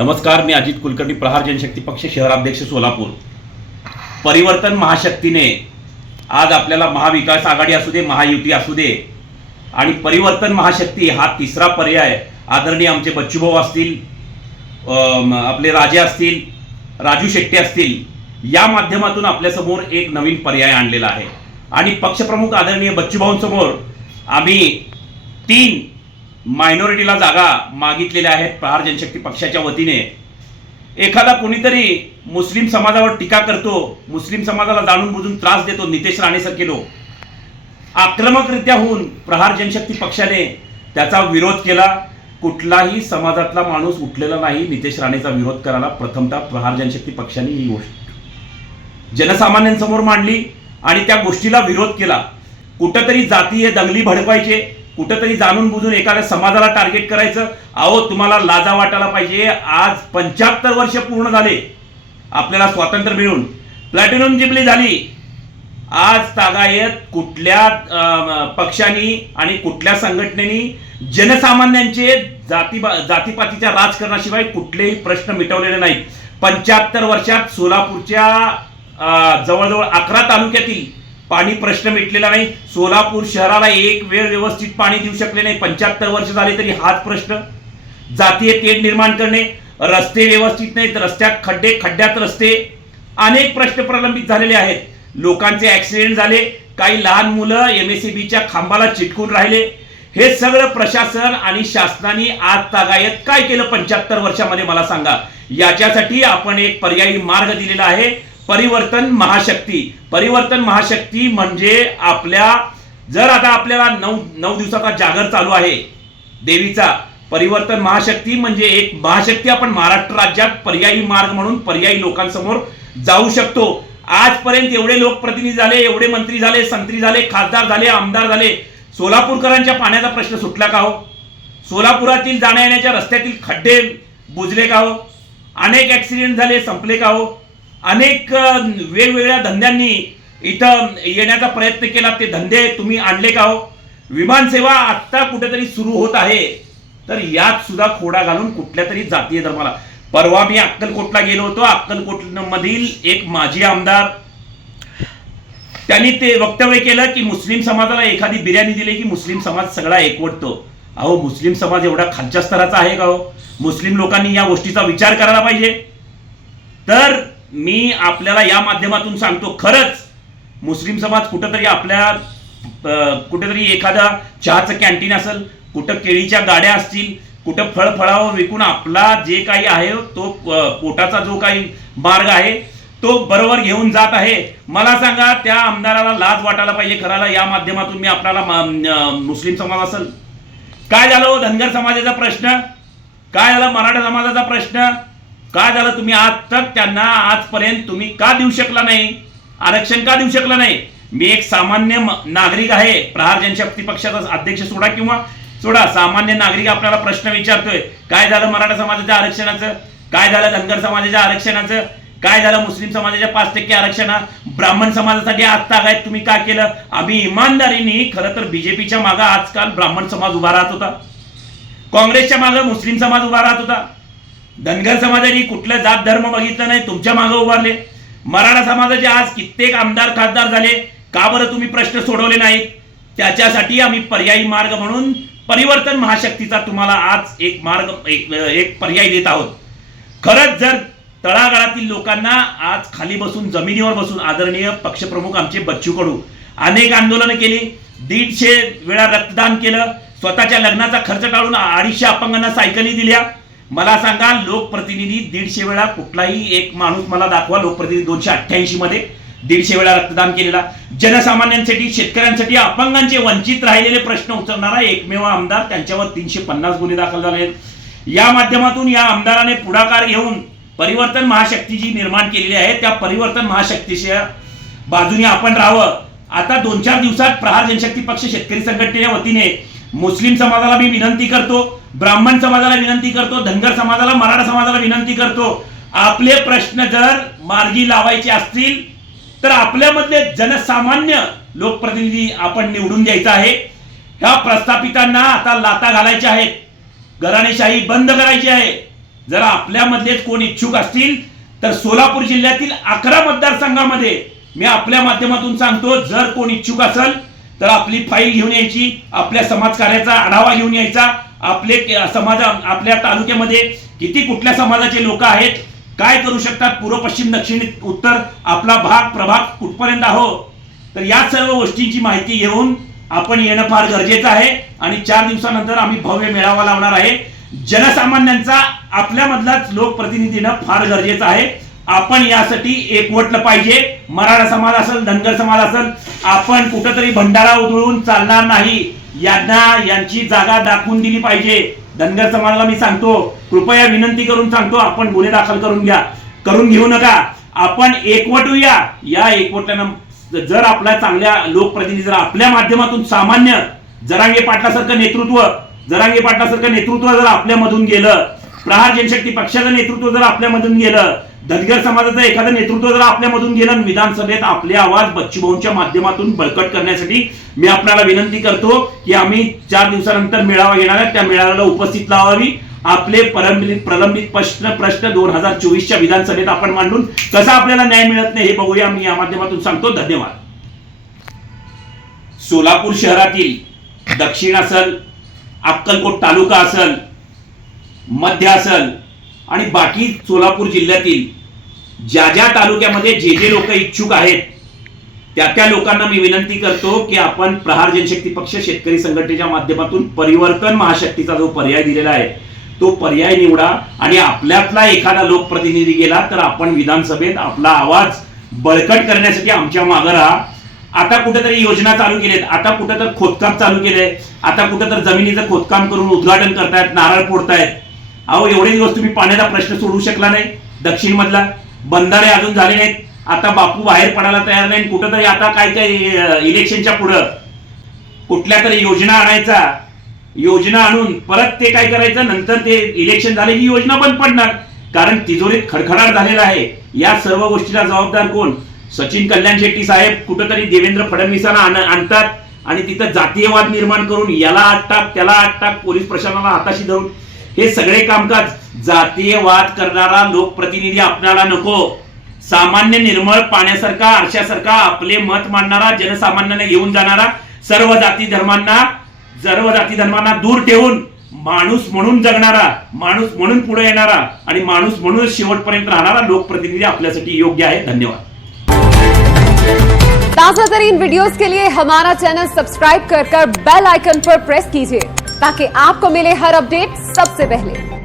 नमस्कार, मी अजित कुलकर्णी, प्रहार जनशक्ती पक्ष शहराध्यक्ष सोलापूर. परिवर्तन महाशक्तीने आज आपल्याला महाविकास आघाडी असू दे, महायुती असू दे आणि परिवर्तन महाशक्ती हा तिसरा पर्याय आदरणीय आमचे बच्चूभाऊ असतील, आपले राजे असतील, राजू शेट्टी असतील, या माध्यमातून आपल्यासमोर एक नवीन पर्याय आणलेला आहे. आणि पक्षप्रमुख आदरणीय बच्चूभाऊंसमोर आम्ही 3 मायनॉरिटीला जागा मागितलेल्या आहेत प्रहार जनशक्ती पक्षाच्या वतीने. एखादा कोणीतरी मुस्लिम समाजावर टीका करतो, मुस्लिम समाजाला जाणून बुजून त्रास देतो, नितेश राणेसारखे लोक आक्रमकरित्या होऊन प्रहार जनशक्ती पक्षाने त्याचा विरोध केला. कुठलाही समाजातला माणूस उठलेला नाही नितेश राणेचा विरोध करायला. प्रथमतः प्रहार जनशक्ती पक्षाने ही गोष्ट जनसामान्यांसमोर मांडली आणि त्या गोष्टीला विरोध केला. कुठंतरी जातीय दंगली भडकवायचे, कुठंतरी जाणून बुजून एखाद्या समाजाला टार्गेट करायचं. अहो, तुम्हाला लाजा वाटायला पाहिजे. आज 75 वर्ष पूर्ण झाले आपल्याला स्वातंत्र्य मिळून, प्लॅटिनम जुबली झाली. आज तागायत कुठल्या पक्षांनी आणि कुठल्या संघटनेनी जनसामान्यांचे जातीपातीच्या राजकारणाशिवाय कुठलेही प्रश्न मिटवलेले नाहीत. 75 वर्षात सोलापूरच्या जवळजवळ 11 तालुक्यातील पाणी प्रश्न मिटलेला नाही. सोलापूर शहराला एक वेळ व्यवस्थित पाणी देऊ शकले नाही. 75 वर्ष झाले तरी हाच प्रश्न. जातीय तेढ निर्माण करणे, रस्ते व्यवस्थित नाहीत, रस्त्यात खड्डे, खड्ड्यात रस्ते, अनेक प्रश्न प्रलंबित झालेले आहेत. लोकांचे ऍक्सिडेंट झाले, काही लहान मुलं MSEBच्या खांबाला चिटकून राहिले. हे सगळं प्रशासन आणि शासनाने आज तागायत काय केलं 75 वर्षामध्ये मला सांगा. याच्यासाठी आपण एक पर्यायी मार्ग दिलेला आहे, परिवर्तन महाशक्ती. परिवर्तन महाशक्ती म्हणजे जर आता आपल्याला 9 दिवसाचा जागर चालू आहे देवीचा, परिवर्तन महाशक्ती म्हणजे एक महाशक्ती आपण महाराष्ट्र राज्यात पर्यायी मार्ग म्हणून पर्यायी लोकांसमोर जाऊ शकतो. आजपर्यंत एवढे लोकप्रतिनिधी झाले, एवढे मंत्री झाले, संत्री झाले, खासदार झाले, आमदार झाले, सोलापूरकरांच्या पाण्याचा प्रश्न सुटला का हो? सोलापुरातील जाण्या येण्याच्या रस्त्यातील खड्डे बुजले का हो? अनेक ऍक्सिडेंट झाले, संपले का हो? अनेक वेगवेगळ्या धंद्यांनी इथं येण्याचा प्रयत्न केला, ते धंदे तुम्ही आणले का हो? विमानसेवा आत्ता कुठेतरी सुरू होत आहे, तर यात सुद्धा खोडा घालून कुठल्या तरी जातीय धर्माला. परवा मी अक्कलकोटला गेलो होतो. अक्कलकोट मधील एक माजी आमदार, त्यांनी ते वक्तव्य केलं की मुस्लिम समाजाला एखादी बिर्याणी दिली की मुस्लिम समाज सगळा एकवटतो. अहो, मुस्लिम समाज एवढा खालच्या स्तराचा आहे का हो? मुस्लिम लोकांनी या गोष्टीचा विचार करायला पाहिजे. तर मी आपल्याला या माध्यमातून सांगतो, खरंच मुस्लिम समाज कुठेतरी एखादा चहाचं कॅन्टीन असेल, कुठं केळीच्या गाड्या असतील, कुठं फळफळावं विकून आपला जे काही आहे तो पोटाचा जो काही मार्ग आहे तो बरोबर घेऊन जात आहे. मला सांगा, त्या आमदाराला लाज वाटायला पाहिजे खराला. या माध्यमातून मी आपल्याला मुस्लिम समाज असेल, काय झालं धनगर समाजाचा प्रश्न, काय झालं मराठा समाजाचा प्रश्न, काय झालं तुम्ही आज तक त्यांना आजपर्यंत तुम्ही का देऊ शकला नाही, आरक्षण का देऊ शकला नाही? मी एक सामान्य नागरिक आहे, प्रहार जनशक्ती पक्षाचा अध्यक्ष सोडा सामान्य नागरिक आपल्याला प्रश्न विचारतोय. काय झालं मराठा समाजाच्या आरक्षणाचं, काय झालं धनगर समाजाच्या आरक्षणाचं, काय झालं मुस्लिम समाजाच्या 5% आरक्षण, ब्राह्मण समाजासाठी आज तागायत तुम्ही का केलं? आम्ही इमानदारीने, खरं तर बीजेपीच्या मागे आजकाल ब्राह्मण समाज उभा राहत होता, काँग्रेसच्या मागे मुस्लिम समाज उभा राहत होता, धनगर समाजाने कुठलं जात धर्म बघितलं नाही, तुमच्या मागे उभारले. मराठा समाजाचे आज कित्येक आमदार खासदार झाले, का बरं तुम्ही प्रश्न सोडवले नाहीत? त्याच्यासाठी आम्ही पर्यायी मार्ग म्हणून परिवर्तन महाशक्तीचा तुम्हाला आज एक पर्याय देत आहोत. खरंच जर तळागाळातील लोकांना आज खाली बसून, जमिनीवर बसून, आदरणीय पक्षप्रमुख आमचे बच्चू कडू अनेक आंदोलनं केली, 150 वेळा रक्तदान केलं, स्वतःच्या लग्नाचा खर्च टाळून 250 अपंगांना सायकली दिल्या. मला सांगा, लोकप्रतिनिधी 150 वेळा, कुठलाही एक माणूस मला दाखवा लोकप्रतिनिधी 288 मध्ये 150 वेळा रक्तदान केलेला, जनसामान्यांसाठी, शेतकऱ्यांसाठी, अपंगांचे वंचित राहिलेले प्रश्न उचलणारा एकमेव आमदार, त्यांच्यावर 350 गुन्हे दाखल झाले. या माध्यमातून या आमदाराने पुढाकार घेऊन परिवर्तन महाशक्ती जी निर्माण केलेली आहे, त्या परिवर्तन महाशक्तीच्या बाजूने आपण राहावं. आता 2-4 दिवसात प्रहार जनशक्ती पक्ष शेतकरी संघटनेच्या वतीने मुस्लिम समाजाला मी विनंती करतो, ब्राह्मण समाजाला विनंती करतो, धनगर समाजाला, मराठा समाजाला विनंती करतो, आपले प्रश्न जर मार्गी लावायचे असतील तर आपल्यामधले जनसामान्य लोकप्रतिनिधी आपण निवडून द्यायचा आहे. ह्या प्रस्थापितांना आता लाता घालायच्या आहेत, घराणेशाही बंद करायची आहे. जर आपल्यामधलेच कोण इच्छुक असतील तर सोलापूर जिल्ह्यातील 11 मतदारसंघामध्ये मी आपल्या माध्यमातून सांगतो, जर कोण इच्छुक असेल तर आपली फाईल घेऊन यायची, आपल्या समाजकार्याचा आढावा घेऊन यायचा, आपल्या तालुक्यामध्ये किती कुठल्या समाजाचे लोक आहेत, काय करू शकतात, पूर्व पश्चिम दक्षिण उत्तर आपला प्रभाग कुठपर्यंत आहो, तर या सर्व गोष्टींची माहिती घेऊन आपण येणं फार गरजेचं आहे. आणि 4 दिवसानंतर आम्ही भव्य मेळावा लावणार आहे. जनसामान्यांचा आपल्यामधलाच लोकप्रतिनिधीनं फार गरजेचं आहे. आपण यासाठी एकवटलं पाहिजे. मराठा समाज असेल, धनगर समाज असेल, आपण कुठंतरी भंडारा उधळून चालणार नाही. यांची जागा दाखवून दिली पाहिजे. धनगर समाजाला मी सांगतो, कृपया विनंती करून सांगतो, आपण गुन्हे दाखल करून घेऊ नका. आपण एकवटूया. या एकवटल्यानं जर आपल्या चांगल्या लोकप्रतिनिधी जर आपल्या माध्यमातून सामान्य जरांगे पाटलासारखं नेतृत्व जर आपल्यामधून गेलं, प्रहार जनशक्ती पक्षाचं नेतृत्व जर आपल्यामधून गेलं, धनगर समाजाचं एखादं नेतृत्व जर आपल्यामधून गेलं, विधानसभेत आपले आवाज बच्चूभाऊंच्या माध्यमातून बळकट करण्यासाठी मी आपल्याला विनंती करतो की आम्ही 4 दिवसानंतर मेळावा घेणार आहे. त्या मेळाव्याला उपस्थित लावावी. आपले प्रलंबित प्रश्न 2024च्या विधानसभेत आपण मांडून कसा आपल्याला न्याय मिळत नाही हे बघूया. मी या माध्यमातून सांगतो. धन्यवाद. सोलापूर शहरातील दक्षिण असल, अक्कलकोट तालुका असल, मध्य असल आणि बाकी सोलापूर जिल्ह्यातील ज्या तालुक्यामध्ये जे लोक इच्छुक आहेत त्या लोकांना मी विनंती करतो की आपण प्रहार जनशक्ती पक्ष शेतकरी संघटनेच्या माध्यमातून परिवर्तन महाशक्तीचा जो पर्याय दिलेला आहे तो पर्याय निवडा. आणि आपल्यातला एखादा लोकप्रतिनिधी गेला तर आपण विधानसभेत आपला आवाज बळकट करण्यासाठी आमच्या मागे राहा. आता कुठेतरी योजना चालू केलेत, आता कुठेतरी खोदकाम चालू केलंय, आता कुठेतरी जमिनीचं खोदकाम करून उद्घाटन करतायत, नारळ फोडतायत. अहो, एवढे दिवस तुम्ही पाण्याचा प्रश्न सोडवू शकला नाही. दक्षिण मधला बंधारे अजून झाले नाहीत. आता बापू बाहेर पडायला तयार नाही. कुठंतरी आता काय इलेक्शनच्या पुढं कुठल्या तरी योजना आणायचा, योजना आणून परत ते काय करायचं, नंतर ते इलेक्शन झाले की योजना बंद पडणार. कारण तिजोरीत खडखडाट झालेला आहे. या सर्व गोष्टीला जबाबदार कोण? सचिन कल्याण शेट्टी साहेब कुठंतरी देवेंद्र फडणवीसांना आणतात आणि तिथं जातीयवाद निर्माण करून याला आटतात, त्याला आटतात, पोलीस प्रशासनाला हाताशी धरून हे सगळे कामकाज. जातीयवाद करणारा लोकप्रतिनिधी आपल्याला नको. सामान्य निर्मळ पाण्यासारखा आरशासारखा आपले मत मांडणारा, जनसामान्यांना घेऊन जाणारा, सर्व जाती धर्मांना दूर ठेवून माणूस म्हणून जगणारा, माणूस म्हणून पुढे येणारा आणि माणूस म्हणून शेवटपर्यंत राहणारा लोकप्रतिनिधी आपल्यासाठी योग्य आहे. धन्यवाद. ताजा तरीन वीडियोस के लिए हमारा चैनल सब्सक्राइब कर बेल आइकन पर प्रेस कीजिए ताकि आपको मिले हर अपडेट सबसे पहले.